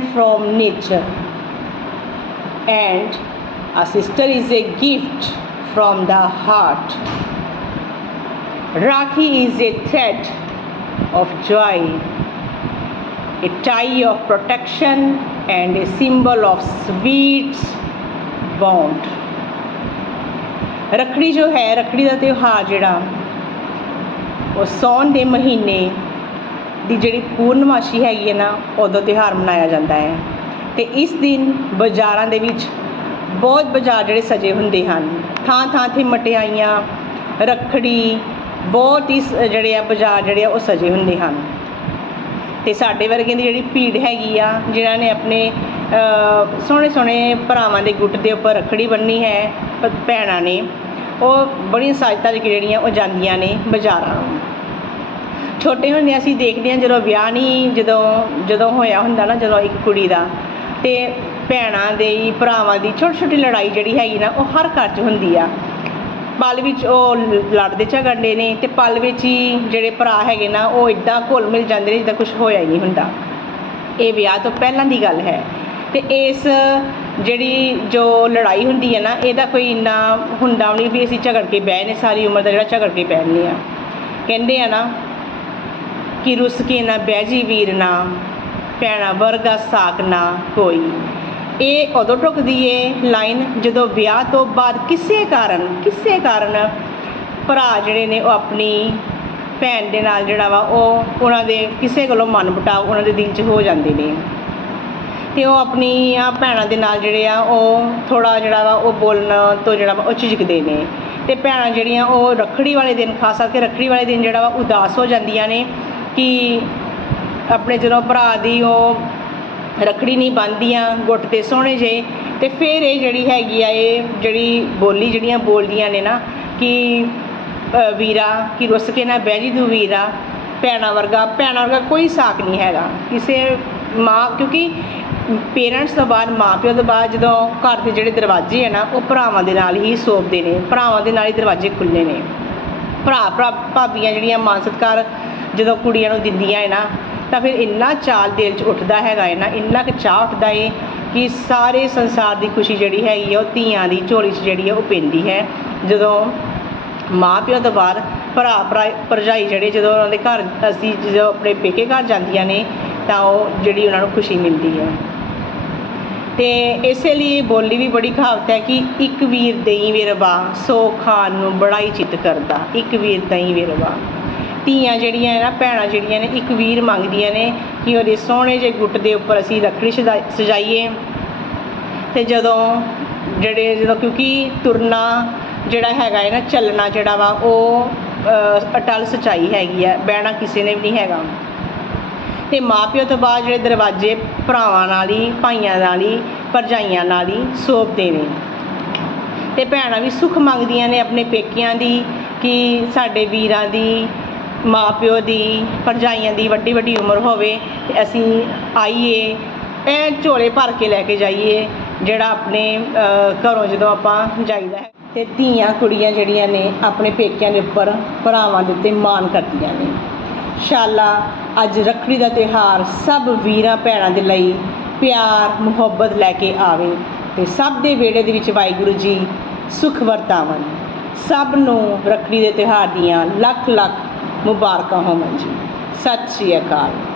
different from nature and a sister is a gift from the heart rakhi is a thread of joy a tie of protection and a symbol of sweet bond Rakhri ਜੋ ਹੈ ਰੱਖੜੀ ਦਾ ਤਿਉਹਾਰ ਜਿਹੜਾ ਉਹ ਸੌਣ ਦੇ ਮਹੀਨੇ ਦੀ ਜਿਹੜੀ ਪੂਰਨਮਾਸ਼ੀ ਹੈਗੀ ਹੈ ਨਾ, ਉਦੋਂ ਤਿਉਹਾਰ ਮਨਾਇਆ ਜਾਂਦਾ ਹੈ। ਅਤੇ ਇਸ ਦਿਨ ਬਾਜ਼ਾਰਾਂ ਦੇ ਵਿੱਚ ਬਹੁਤ ਬਾਜ਼ਾਰ ਜਿਹੜੇ ਸਜੇ ਹੁੰਦੇ ਹਨ। ਥਾਂ ਥਾਂ ਤੇ ਮਠਿਆਈਆਂ, ਰੱਖੜੀ, ਬਹੁਤ ਹੀ ਸ- ਜਿਹੜੇ ਆ ਬਾਜ਼ਾਰ ਜਿਹੜੇ ਆ, ਉਹ ਸਜੇ ਹੁੰਦੇ ਹਨ। ਅਤੇ ਸਾਡੇ ਵਰਗੇ ਦੀ ਜਿਹੜੀ ਭੀੜ ਹੈਗੀ ਆ, ਜਿਨ੍ਹਾਂ ਨੇ ਆਪਣੇ ਸੋਹਣੇ ਸੋਹਣੇ ਭਰਾਵਾਂ ਦੇ ਗੁੱਟ ਦੇ ਉੱਪਰ ਰੱਖੜੀ ਬੰਨੀ ਹੈ ਭੈਣਾਂ ਨੇ, ਉਹ ਬੜੀ ਸਾਜਤਾ ਜਿਹੜੀਆਂ, ਉਹ ਜਾਂਦੀਆਂ ਨੇ ਬਾਜ਼ਾਰਾਂ। ਛੋਟੇ ਹੁੰਦੇ ਅਸੀਂ ਦੇਖਦੇ ਹਾਂ ਜਦੋਂ ਵਿਆਹ ਨਹੀਂ ਜਦੋਂ ਜਦੋਂ ਹੋਇਆ ਹੁੰਦਾ ਨਾ, ਜਦੋਂ ਇੱਕ ਕੁੜੀ ਦਾ ਅਤੇ ਭੈਣਾਂ ਦੀ ਭਰਾਵਾਂ ਦੀ ਛੋਟੀ ਛੋਟੀ ਲੜਾਈ ਜਿਹੜੀ ਹੈਗੀ ਨਾ, ਉਹ ਹਰ ਘਰ 'ਚ ਹੁੰਦੀ ਆ। ਪਲ ਵਿੱਚ ਉਹ ਲੜਦੇ ਝਗੜਦੇ ਨੇ ਅਤੇ ਪਲ ਵਿੱਚ ਹੀ ਜਿਹੜੇ ਭਰਾ ਹੈਗੇ ਨਾ, ਉਹ ਇੱਦਾਂ ਘੁਲ ਮਿਲ ਜਾਂਦੇ ਨੇ ਜਿੱਦਾਂ ਕੁਝ ਹੋਇਆ ਹੀ ਨਹੀਂ ਹੁੰਦਾ। ਇਹ ਵਿਆਹ ਤੋਂ ਪਹਿਲਾਂ ਦੀ ਗੱਲ ਹੈ। ਅਤੇ ਇਸ ਜਿਹੜੀ ਜੋ ਲੜਾਈ ਹੁੰਦੀ ਹੈ ਨਾ, ਇਹਦਾ ਕੋਈ ਇੰਨਾ ਹੁੰਦਾ ਵੀ ਨਹੀਂ ਵੀ ਅਸੀਂ ਝਗੜ ਕੇ ਬਹਿ ਨੇ, ਸਾਰੀ ਉਮਰ ਦਾ ਜਿਹੜਾ ਝਗੜ ਕੇ ਬਹਿਨੇ ਆ। ਕਹਿੰਦੇ ਆ ਨਾ ਕਿ ਰੁੱਸ ਕੇ ਨਾ ਬਹਿ ਜੀ ਵੀਰ ਨਾ, ਭੈਣਾ ਵਰਗਾ ਸਾਕ ਨਾ ਕੋਈ। ਇਹ ਉਦੋਂ ਟੁੱਕਦੀ ਏ ਲਾਈਨ ਜਦੋਂ ਵਿਆਹ ਤੋਂ ਬਾਅਦ ਕਿਸੇ ਕਾਰਨ ਕਿਸੇ ਕਾਰਨ ਭਰਾ ਜਿਹੜੇ ਨੇ ਉਹ ਆਪਣੀ ਭੈਣ ਦੇ ਨਾਲ ਜਿਹੜਾ ਵਾ ਉਹ ਉਹਨਾਂ ਦੇ ਕਿਸੇ ਕੋਲੋਂ ਮਨ ਮੁਟਾਵ ਉਹਨਾਂ ਦੇ ਦਿਲ 'ਚ ਹੋ ਜਾਂਦੇ ਨੇ। ਤੇ ਉਹ ਆਪਣੀ ਆ ਭੈਣਾਂ ਦੇ ਨਾਲ ਜਿਹੜੇ ਆ ਉਹ ਥੋੜਾ ਜਿਹੜਾ ਵਾ ਉਹ ਬੋਲਣ ਤੋਂ ਜਿਹੜਾ ਵਾ ਉਹ ਝਿਜਕਦੇ ਨੇ। ਤੇ ਭੈਣਾਂ ਜਿਹੜੀਆਂ ਉਹ ਰੱਖੜੀ ਵਾਲੇ ਦਿਨ, ਖਾਸ ਕਰਕੇ ਰੱਖੜੀ ਵਾਲੇ ਦਿਨ ਜਿਹੜਾ ਵਾ ਉਦਾਸ ਹੋ ਜਾਂਦੀਆਂ ਨੇ। ਕਿ ਆਪਣੇ ਜਦੋਂ ਭਰਾ ਦੀ ਉਹ ਰੱਖੜੀ ਨਹੀਂ ਬੰਨ੍ਹਦੀਆਂ ਗੁੱਟ ਤੇ ਸੋਹਣੇ ਜੇ, ਤੇ ਫਿਰ ਇਹ ਜਿਹੜੀ ਹੈਗੀ ਆ, ਇਹ ਜਿਹੜੀ ਬੋਲੀ ਜਿਹੜੀਆਂ ਬੋਲਦੀਆਂ ਨੇ ਨਾ, ਕਿ ਵੀਰਾ, ਕਿ ਰੁੱਸ ਕੇ ਨਾ ਬਹਿ ਜੀ ਤੂੰ ਵੀਰਾ, ਭੈਣਾਂ ਵਰਗਾ ਭੈਣਾਂ ਵਰਗਾ ਕੋਈ ਸਾਕ ਨਹੀਂ ਹੈਗਾ। ਕਿਸੇ ਮਾਂ, ਕਿਉਂਕਿ ਪੇਰੈਂਟਸ ਤੋਂ ਬਾਅਦ, ਮਾਂ ਪਿਓ ਤੋਂ ਬਾਅਦ ਜਦੋਂ ਘਰ ਦੇ ਜਿਹੜੇ ਦਰਵਾਜ਼ੇ ਆ ਨਾ, ਉਹ ਭਰਾਵਾਂ ਦੇ ਨਾਲ ਹੀ ਸੋਪਦੇ ਨੇ, ਭਰਾਵਾਂ ਦੇ ਨਾਲ ਹੀ ਦਰਵਾਜ਼ੇ ਖੁੱਲ੍ਹੇ ਨੇ। ਭਰਾ ਭਰਾ, ਭਾਬੀਆਂ ਜਿਹੜੀਆਂ ਮਾਨ ਸਤਿਕਾਰ ਜਦੋਂ ਕੁੜੀਆਂ ਨੂੰ ਦਿੰਦੀਆਂ ਹੈ ਨਾ, ਤਾਂ ਫਿਰ ਇੰਨਾ ਚਾਲ ਦਿਲ 'ਚ ਉੱਠਦਾ ਹੈਗਾ ਹੈ ਨਾ, ਇੰਨਾ ਕੁ ਚਾਹ ਉੱਠਦਾ ਏ ਕਿ ਸਾਰੇ ਸੰਸਾਰ ਦੀ ਖੁਸ਼ੀ ਜਿਹੜੀ ਹੈਗੀ ਆ, ਉਹ ਧੀਆਂ ਦੀ ਝੋਲੀ 'ਚ ਜਿਹੜੀ ਆ, ਉਹ ਪੈਂਦੀ ਹੈ। ਜਦੋਂ ਮਾਂ ਪਿਓ ਤੋਂ ਬਾਅਦ ਭਰਾ ਭਰਾ, ਭਰਜਾਈ ਜਿਹੜੇ ਜਦੋਂ ਉਹਨਾਂ ਦੇ ਘਰ, ਅਸੀਂ ਜਦੋਂ ਆਪਣੇ ਪੇਕੇ ਘਰ ਜਾਂਦੀਆਂ ਨੇ, ਤਾਂ ਉਹ ਜਿਹੜੀ ਉਹਨਾਂ ਨੂੰ ਖੁਸ਼ੀ ਮਿਲਦੀ ਹੈ। ਤੇ ਇਸੇ ਲਈ ਬੋਲੀ ਵੀ ਬੜੀ ਕਹਾਵਤ ਹੈ ਕਿ ਇੱਕ ਵੀਰ ਦਈ ਵੇਰਵਾ ਸੋ ਖਾਨ ਨੂੰ ਬੜਾਈ ਚਿੱਤ ਕਰਦਾ, ਇੱਕ ਵੀਰ ਦਈ ਵੇਰਵਾ ਧੀਆਂ ਜਿਹੜੀਆਂ ਨੇ ਨਾ, ਭੈਣਾਂ ਜਿਹੜੀਆਂ ਨੇ, ਇੱਕ ਵੀਰ ਮੰਗਦੀਆਂ ਨੇ ਕਿ ਉਹਦੇ ਸੋਹਣੇ ਜਿਹੇ ਗੁੱਟ ਦੇ ਉੱਪਰ ਅਸੀਂ ਰੱਖੜੀ ਸਜਾ- ਸਜਾਈਏ। ਤੇ ਜਦੋਂ ਜਿਹੜੇ, ਜਦੋਂ ਕਿਉਂਕਿ ਤੁਰਨਾ ਜਿਹੜਾ ਹੈਗਾ ਹੈ ਨਾ, ਚੱਲਣਾ ਜਿਹੜਾ ਵਾ, ਉਹ ਅਟਲ ਸਚਾਈ ਹੈਗੀ ਆ, ਬਹਿਣਾ ਕਿਸੇ ਨੇ ਵੀ ਨਹੀਂ ਹੈਗਾ। ਤੇ ਮਾਪਿਓ ਤੋਂ ਬਾਅਦ ਜਿਹੜੇ ਦਰਵਾਜ਼ੇ ਭਰਾਵਾਂ ਨਾਲ ਹੀ, ਭਾਈਆਂ ਨਾਲ ਹੀ, ਭਰਜਾਈਆਂ ਨਾਲ ਹੀ ਸੋਪਦੇ ਨੇ। ਤੇ ਭੈਣਾਂ ਵੀ ਸੁੱਖ ਮੰਗਦੀਆਂ ਨੇ ਆਪਣੇ ਪੇਕਿਆਂ ਦੀ ਕਿ ਸਾਡੇ ਵੀਰਾਂ ਦੀ ਮਾਂ ਪਿਓ ਦੀ, ਭਰਜਾਈਆਂ ਦੀ ਵੱਡੀ ਵੱਡੀ ਉਮਰ ਹੋਵੇ, ਤੇ ਅਸੀਂ ਆਈਏ ਇਹ ਝੋਲੇ ਭਰ ਕੇ ਲੈ ਕੇ ਜਾਈਏ, ਜਿਹੜਾ ਆਪਣੇ ਘਰੋਂ ਜਦੋਂ ਆਪਾਂ ਜਾਈਦਾ ਹੈ। ਤੇ ਧੀਆਂ ਕੁੜੀਆਂ ਜਿਹੜੀਆਂ ਨੇ, ਆਪਣੇ ਪੇਕਿਆਂ ਦੇ ਉੱਪਰ ਭਰਾਵਾਂ ਦੇ ਉੱਤੇ ਮਾਣ ਕਰਦੀਆਂ ਨੇ। ਸ਼ਾਲਾ, ਅੱਜ ਰੱਖੜੀ ਦਾ ਤਿਉਹਾਰ ਸਭ ਵੀਰਾਂ ਭੈਣਾਂ ਦੇ ਲਈ ਪਿਆਰ, ਮੁਹੱਬਤ ਲੈ ਕੇ ਆਵੇ, ਤੇ ਸਭ ਦੇ ਵਿਹੜੇ ਦੇ ਵਿੱਚ ਵਾਹਿਗੁਰੂ ਜੀ ਸੁਖ ਵਰਤਾਵਨ। ਸਭ ਨੂੰ ਰੱਖੜੀ ਦੇ ਤਿਉਹਾਰ ਦੀਆਂ ਲੱਖ ਲੱਖ ਮੁਬਾਰਕਾਂ ਹੋਵਣ ਜੀ। ਸਤਿ ਸ਼੍ਰੀ ਅਕਾਲ।